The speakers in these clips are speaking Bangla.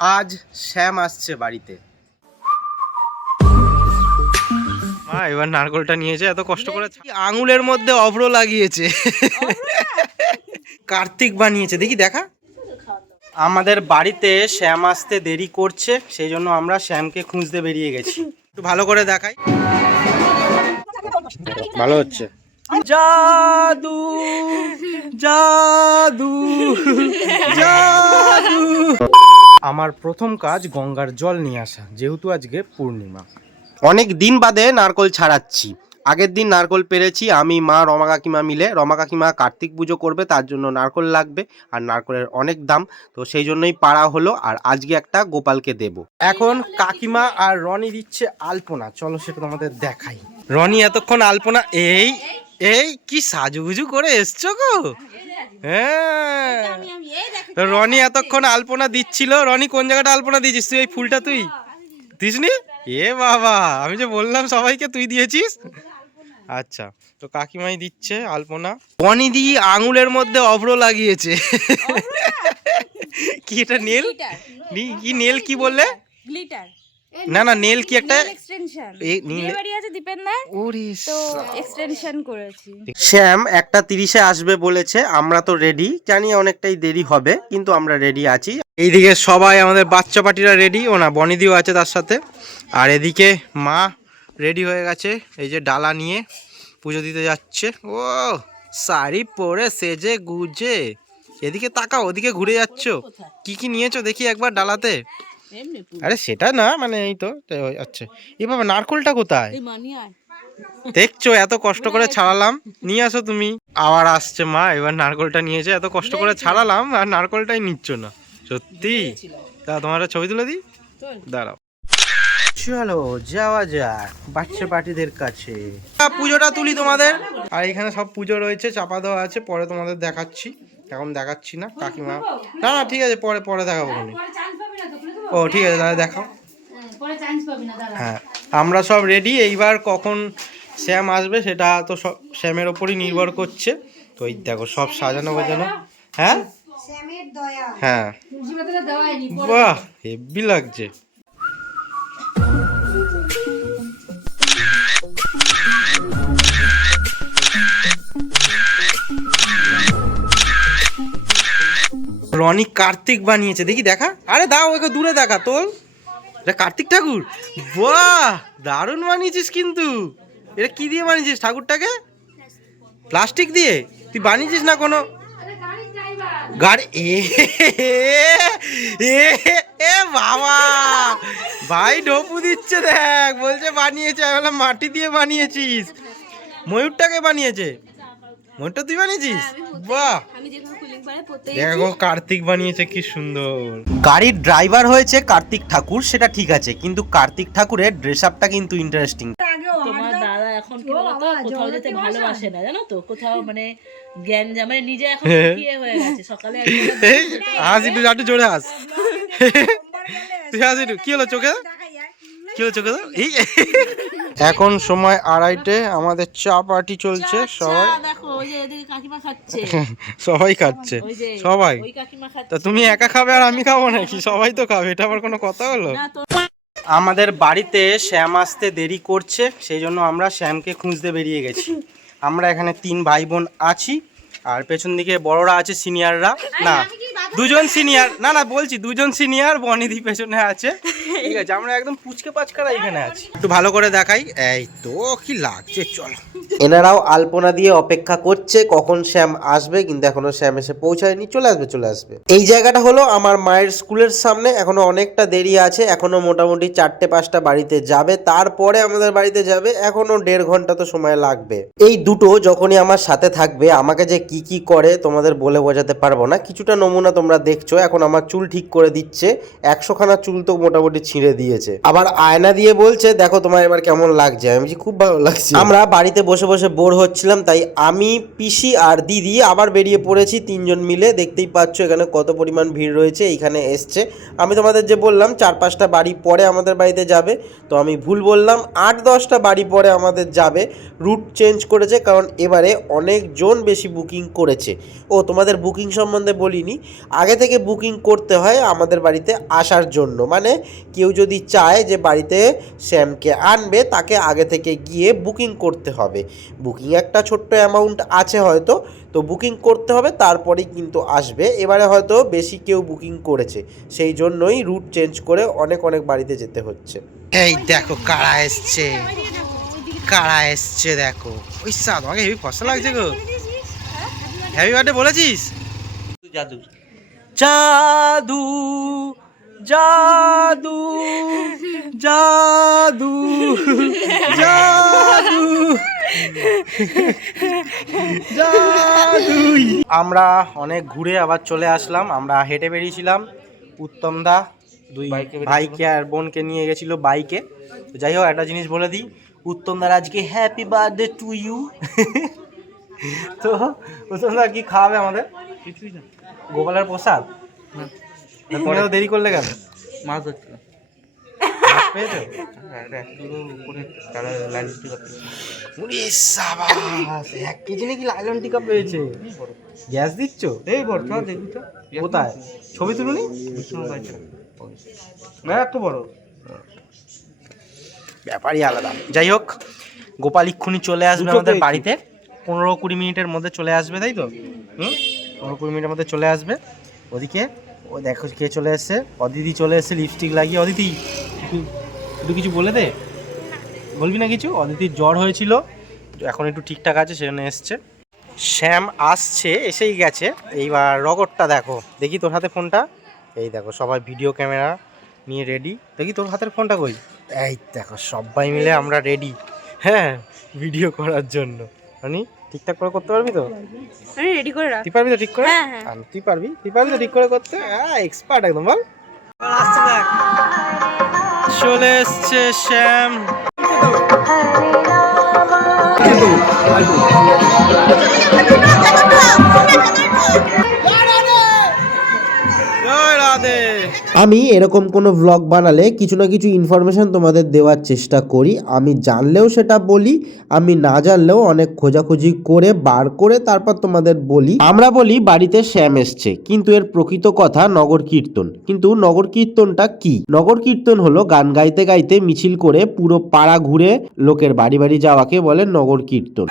আজ শ্যাম আসছে বাড়িতে। মা এবার নারকলটা নিয়েছে, এত কষ্ট করে আঙুলের মধ্যে অভ্র লাগিয়েছে। কার্তিক বানিয়েছে, দেখি দেখা। আমাদের বাড়িতে শ্যাম আসতে দেরি করছে, সেই জন্য আমরা শ্যামকে খুঁজতে বেরিয়ে গেছি। একটু ভালো করে দেখাই, ভালো হচ্ছে। জাদু জাদু জাদু। আমার প্রথম কাজ গঙ্গার জল নিয়ে আসা, যেহেতু আজকে পূর্ণিমা। অনেক দিন বাদে নারকল ছাড়াচ্ছি। আগের দিন নারকল পেরেছি আমি, মা, রমা কাকিমা মিলে। রমা কাকিমা কার্তিক পুজো করবে, তার জন্য নারকল লাগবে, আর নারকলের অনেক দাম, তো সেই জন্যই পাড়া হলো। আর আজকে একটা গোপালকে দেব। এখন কাকিমা আর রনি দিচ্ছে আলপনা, চলো সেটা তোমাদের দেখাই। রনি এতক্ষণ আলপনা, এই এই কি সাজুগুজু করে এসছো গো। হ্যাঁ, রনি এতক্ষণ আলপনা দিচ্ছিল। রনি কোন জায়গাটা আলপনা দিয়েছিস তুই? এই ফুলটা তুই দিসনি? এ বাবা, আমি যে বললাম সবাইকে তুই দিয়েছিস। আচ্ছা, তো কাকিমাই দিচ্ছে আলপনা। বনি দি আঙুলের মধ্যে অভ্র লাগিয়েছে। কি এটা নেল? কি নেল কি বললে? গ্লিটার না না, নেল কি একটা এক্সটেনশন। এই নীল বিয়েবাড়ি আছে দীপেনদার, ওরে তো এক্সটেনশন করেছি। শ্যাম 1:30-এ আসবে বলেছে। আমরা তো রেডি, জানি অনেকটাই দেরি হবে, কিন্তু আমরা রেডি আছি। এইদিকে সবাই আমাদের বাচ্চা পার্টিরা রেডি, ও না বনিদিও আছে তার সাথে। আর এদিকে মা রেডি হয়ে গেছে, এই যে ডালা নিয়ে পুজো দিতে যাচ্ছে। ও শাড়ি পরে সেজে গুজে, এদিকে তাকাও, ওদিকে ঘুরে যাচ্ছ। কি কি নিয়েছো দেখি একবার ডালাতে? আরে সেটা না, মানে এই তো। আচ্ছা, এ বাবা নারকলটা কোথায়? দেখছো এত কষ্ট করে ছাড়ালাম, নিয়ে আসো তুমি। আবার আসছে মা, এবার নারকলটা নিয়েছে। এত কষ্ট করে ছাড়ালাম আর নারকলটাই নিচ্ছ না, সত্যি? তা তোমার একটা ছবি তুলে দিই, দাঁড়াও। চলো যাওয়া যাক বাচ্চা পার্টিদের কাছে। পুজোটা তুলি তোমাদের। আর এখানে সব পুজো রয়েছে, চাপা দেওয়া আছে, পরে তোমাদের দেখাচ্ছি, এখন দেখাচ্ছি না। কাকিমা, না না ঠিক আছে, পরে পরে দেখাবো। ও ঠিক আছে, তাহলে দেখাও। হ্যাঁ, আমরা সব রেডি। এইবার কখন শ্যাম আসবে সেটা তো সব শ্যামের ওপরই নির্ভর করছে। তো এই দেখো সব সাজানো বাজানো। হ্যাঁ হ্যাঁ, বাহ হেভি লাগছে। রনি কার্তিক বানিয়েছে, দেখি দেখা। আরে দাও, ওকে দূরে দেখা তোল। এটা কার্তিক ঠাকুর, বাহ দারুণ বানিয়েছিস। কিন্তু এটা কি দিয়ে বানিয়েছিস ঠাকুরটাকে? প্লাস্টিক দিয়ে? তুই বানিয়েছিস না কোনো গাড়ি? এ বাবা, ভাই ঢপু দিচ্ছে, দেখ বলছে বানিয়েছে। আমি বললাম মাটি দিয়ে বানিয়েছিস। ময়ূরটাকে বানিয়েছে, ময়ূরটা তুই বানিয়েছিস? বাহ, দেখো কার্তিক বানিয়েছে, কি সুন্দর। গাড়ির ড্রাইভার হয়েছে কার্তিক ঠাকুর, সেটা ঠিক আছে, কিন্তু কার্তিক ঠাকুরের ড্রেস আপটা কিন্তু ইন্টারেস্টিং। তোমার দাদা এখন কি বলতো, কোথাও যেতে ভালোবাসে না, জানো তো? কোথাও মানে জ্ঞান জামাই নিজে এখন শুকিয়ে হয়ে গেছে। সকালে হাস একটু জোরে হাস। তুই হাস একটু। কি হলো চোখে? কি হলো চোখে? এই এখন সময় 2:30, আমাদের চা পার্টি চলছে। সবাই দেখো, ওই যে ওদিকে কাকিমা খাচ্ছে। সবাই খাচ্ছে, সবাই। ওই কাকিমা খাচ্ছে। তা তুমি একা খাবে আর আমি খাবো নাকি? সবাই তো খাবে, এটা আবার কোনো কথা হলো? আমাদের বাড়িতে শ্যাম আসতে দেরি করছে, সেই জন্য আমরা শ্যামকে খুঁজতে বেরিয়ে গেছি। আমরা এখানে 3 ভাই বোন আছি, আর পেছন দিকে বড়রা আছে, সিনিয়ররা। না, 2জন সিনিয়র, না না বলছি 2জন সিনিয়র, বনিদি পেছনে আছে। ঠিক আছে, আমরা একদম পুচকে পাচকারা এখানে আছি। একটু ভালো করে দেখাই, এই তো কি লাগছে, চলো। এনারাও আলপনা দিয়ে অপেক্ষা করছে কখন শ্যাম আসবে, কিন্তু এখনো শ্যাম এসে পৌঁছায়নি। চলে আসবে চলে আসবে। এই জায়গাটা হলো আমার মায়ের স্কুলের সামনে, এখনো অনেকটা দেরি আছে। এখনো মোটামুটি 4-5টা বাড়িতে যাবে, তারপরে আমাদের বাড়িতে যাবে। এখনো 1.5 ঘন্টা তো সময় লাগবে। এই দুটো যখনই আমার সাথে থাকবে, আমাকে যে কি কি করে তোমাদের বলে বোঝাতে পারবো না। কিছুটা নমুনা তোমরা দেখছো। এখন আমার চুল ঠিক করে দিচ্ছে, 100 খানা চুল তো মোটামুটি ছিঁড়ে দিয়েছে। আবার আয়না দিয়ে বলছে দেখো তোমার এবার কেমন লাগছে। আমি বলছি খুব ভালো লাগছে। আমরা বাড়িতে বসে বসে বোর হচ্ছিলাম, তাই আমি, পিসি আর দিদি আবার বেরিয়ে পড়েছি 3 জন মিলে। দেখতেই পাচ্ছ এখানে কত পরিমাণ ভিড় রয়েছে। এইখানে এসছে, আমি তোমাদের যে বললাম 4-5টা বাড়ি পরে আমাদের বাড়িতে যাবে, তো আমি ভুল বললাম, 8-10টা বাড়ি পরে আমাদের যাবে। রুট চেঞ্জ করেছে, কারণ এবারে অনেকজন বেশি বুকিং বুকিং করেছে। ও তোমাদের বুকিং সম্বন্ধে বলিনি, আগে থেকে বুকিং করতে হয় আমাদের বাড়িতে আসার জন্য। মানে কেউ যদি চায় যে বাড়িতে শ্যামকে আনবে, তাকে আগে থেকে গিয়ে বুকিং করতে হবে। বুকিং একটা ছোট্ট অ্যামাউন্ট আছে হয়তো, তো বুকিং করতে হবে, তারপরেই কিন্তু আসবে। এবারে হয়তো বেশি কেউ বুকিং করেছে, সেই জন্যই রুট চেঞ্জ করে অনেক অনেক বাড়িতে যেতে হচ্ছে। এই দেখো কারা এসছে, কারা এসছে দেখো। ওই সাদ আমাকে হেভি ফসল লাগছে গো। হ্যাপি বার্থডে বলেছিস? জাদু জাদু জাদু জাদু জাদু জাদু। আমরা অনেক ঘুরে আবার চলে আসলাম। আমরা হেঁটে বেরিয়েছিলাম, উত্তম দা দুই ভাইকে আর বোনকে নিয়ে গেছিল বাইকে। তো যাই হোক, একটা জিনিস বলে দিই, উত্তম দার আজকে হ্যাপি বার্থডে টু ইউ। তো উত্তম দা কি খাওয়াবে আমাদের? কিছুই না, গোপালের প্রসাদ। পরে দেরি করলে কেন? মাছ ধরছিল। মাছ পেয়েছো? উপরে তারা লাইন করতে 1 কেজি নাকি লাইলন টিকা পেয়েছে। গ্যাস দিচ্ছ? এই বড় চল দেখবি তো কোথায়? ছবি তুলুনি? না এত বড় ব্যাপারই আলাদা। যাই হোক, গোপাল এক্ষুনি চলে আসবে আমাদের বাড়িতে। 15-20 মিনিটের মধ্যে চলে আসবে, তাই তো? 15-20 মিনিটের মধ্যে চলে আসবে। ওদিকে ও দেখো কে চলে এসছে, অদিতি চলে এসছে লিপস্টিক লাগিয়ে। অদিতি একটু কিছু বলে দে। বলবি না কিছু? অদিতির জ্বর হয়েছিল, এখন একটু ঠিকঠাক আছে, সেজন্য এসছে। শ্যাম আসছে, এসেই গেছে। এইবার রগরটা দেখো, দেখি তোর হাতে ফোনটা। এই দেখো সবাই ভিডিও ক্যামেরা নিয়ে রেডি। দেখি তোর হাতের ফোনটা কই? এই দেখো সবাই মিলে আমরা রেডি, হ্যাঁ, ভিডিও করার জন্য। মানে ঠিকঠাক করে করতে পারবি তো? আমি রেডি করে রাখ। তুই পারবি তো ঠিক করে? হ্যাঁ, হ্যাঁ। তুই পারবি তো ঠিক করে করতে? হ্যাঁ, এক্সপার্ট একদম। বল। চলে এসছে শ্যাম। আমি এরকম কোনো ব্লগ বানালে কিছু না কিছু ইনফরমেশন তোমাদের দেওয়ার চেষ্টা করি। আমি জানলেও সেটা বলি, আমি না জানলেও অনেক খোঁজাখুঁজি করে বার করে তারপর তোমাদের বলি। আমরা বলি বাড়িতে শ্যাম এসছে, কিন্তু এর প্রকৃত কথা নগর কীর্তন। কিন্তু নগর কীর্তনটা কি? নগর কীর্তন হলো গান গাইতে গাইতে মিছিল করে পুরো পাড়া ঘুরে লোকের বাড়ি বাড়ি যাওয়াকে বলে নগর কীর্তন।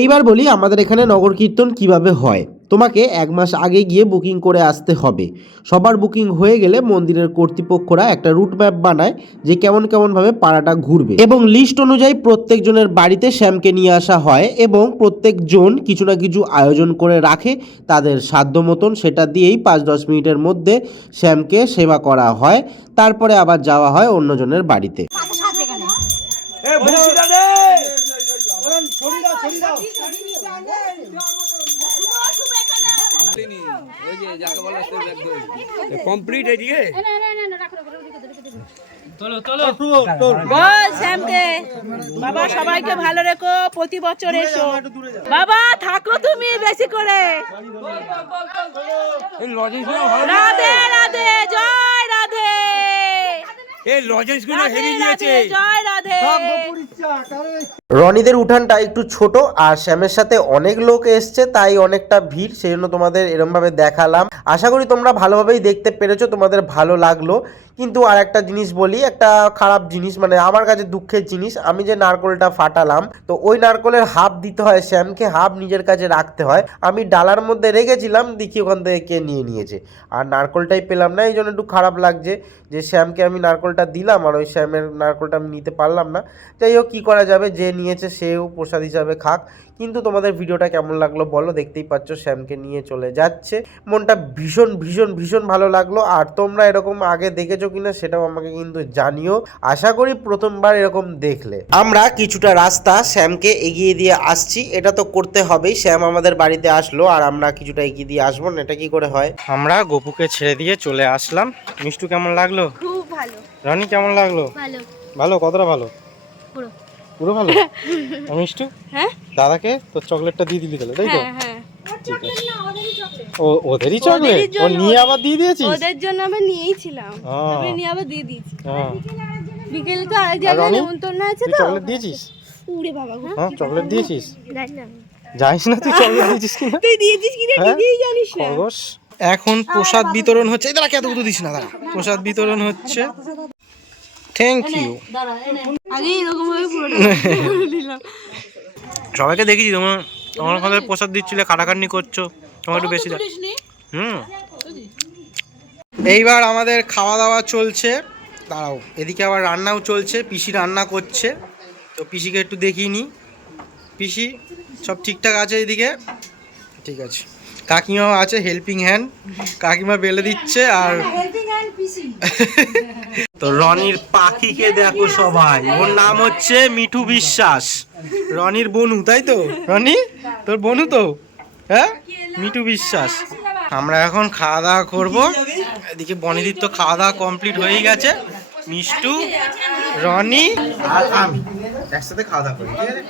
এইবার বলি আমাদের এখানে নগর কীর্তন কিভাবে হয়। তোমাকে 1 মাস আগে গিয়ে বুকিং করে আসতে হবে। সবার বুকিং হয়ে গেলে মন্দিরের কর্তৃপক্ষরা একটা রুট ম্যাপ বানায় যে কেমন কেমনভাবে পাড়াটা ঘুরবে, এবং লিস্ট অনুযায়ী প্রত্যেকজনের বাড়িতে শ্যামকে নিয়ে আসা হয়, এবং প্রত্যেকজন কিছু না কিছু আয়োজন করে রাখে তাদের সাধ্য মতন। সেটা দিয়েই 5-10 মিনিটের মধ্যে শ্যামকে সেবা করা হয়। তারপরে আবার যাওয়া হয় অন্যজনের বাড়িতে। কমপ্লিট এদিকে বল শ্যামকে, বাবা সবাইকে ভালো রেখো, প্রতি বছর এসো বাবা, থাকো তুমি বেশি করে। রাধে রাধে, জয় রাধে। এই লজেন্সগুলো হেভি দিয়েছে। জয় রাধে। রনিদের উঠানটা একটু ছোট আর শ্যামের সাথে অনেক লোক এসছে, তাই অনেকটা ভিড়, সেই জন্য তোমাদের এরমভাবে দেখালাম। আশা করি তোমরা ভালোভাবেই দেখতে পেরেছো, তোমাদের ভালো লাগলো। কিন্তু আর একটা জিনিস বলি, একটা খারাপ জিনিস, মানে আমার কাছে দুঃখের জিনিস, আমি যে নারকোলটা ফাটালাম, তো ওই নারকোলের হাফ দিতে হয় শ্যামকে, হাফ নিজের কাছে রাখতে হয়। আমি ডালার মধ্যে রেখেছিলাম, দেখি ওখান থেকে কে নিয়ে নিয়েছে, আর নারকোলটাই পেলাম না। এই জন্য একটু খারাপ লাগছে যে শ্যামকে আমি নারকোলটা দিলাম আর ওই শ্যামের নারকোলটা আমি নিতে পারলাম না। যাই হোক, কী করা যাবে, যে নিয়েছে সেও প্রসাদ হিসাবে খাক। কিন্তু তোমাদের ভিডিওটা কেমন লাগলো বলো, দেখতেই পাচ্ছ শ্যামকে নিয়ে চলে যাচ্ছে। মনটা ভীষণ ভীষণ ভীষণ ভালো লাগলো। আর তোমরা এরকম আগে দেখেছো কিনা সেটাও আমাকে কিন্তু জানিও, আশা করি প্রথমবার এরকম দেখলে। আমরা কিছুটা রাস্তা শ্যামকে এগিয়ে দিয়ে আসছি, এটা তো করতে হবেই, শ্যাম আমাদের বাড়িতে আসলো আর আমরা কিছুটা এগিয়ে দিয়ে আসবো না, এটা কি করে হয়। আমরা গপুকে ছেড়ে দিয়ে চলে আসলাম। মিষ্টু কেমন লাগলো? খুব ভালো। রনি কেমন লাগলো? ভালো। ভালো, কতটা ভালো? পুরো পুরো ভালো। আর মিষ্টু, হ্যাঁ দাদাকে তোর চকলেটটা দিয়ে দিলি তাহলে, তাই তো? হ্যাঁ হ্যাঁ ঠিক আছে। ও ওদেরই চকলেট, ও নিয়ে আবার দিয়ে দিয়েছিস? ওদের জন্য আমি নিয়েইছিলাম, হ্যাঁ। আমি নিয়ে আবার দিয়ে দিয়েছি। হ্যাঁ। বিকেলে তো আরেক আর জায়গায় রনি, নেমন্তন্ন আছে তুই তো। চকলেট দিয়েছিস? উড়ে বাবা গো, হ্যাঁ, চকলেট দিয়েছিস? জানি না। জানিস না তুই চকলেট দিয়েছিস কিনা? তুই দিয়েছিস কি না হ্যাঁ? নিজেই জানিস না। খরগোশ। এখন প্রসাদ বিতরণ হচ্ছে, এই দাঁড়া কে এত দিস না, দাঁড়া। প্রসাদ বিতরণ হচ্ছে। Thank you. আগে এরকম ভাবে পুরোটা দিলাম। সবাইকে দেখেছি তোমার তোমার ওখানে প্রসাদ দিচ্ছিলে, কাটাকাটি করছো, তোমার একটু বেশি হুম। এইবার আমাদের খাওয়া দাওয়া চলছে, দাঁড়াও, এদিকে আবার রান্নাও চলছে, পিসি রান্না করছে, তো পিসিকে একটু দেখিয়ে নিই। পিসি সব ঠিকঠাক আছে এদিকে? ঠিক আছে। কাকিমাও আছে, হেল্পিং হ্যান্ড, কাকিমা বেলে দিচ্ছে। আর তো রনির পাখিকে দেখো সবাই, ওর নাম হচ্ছে মিঠু বিশ্বাস, রনির বনু, তাই তো? রনি তোর বনু তো? হ্যাঁ, মিঠু বিশ্বাস। আমরা এখন খাওয়া দাওয়া করবো। এদিকে বনিদির তো খাওয়া দাওয়া কমপ্লিট হয়ে গেছে, মিষ্টু, রনি আর আমি একসাথে খাওয়া দাওয়া করি, ঠিক আছে?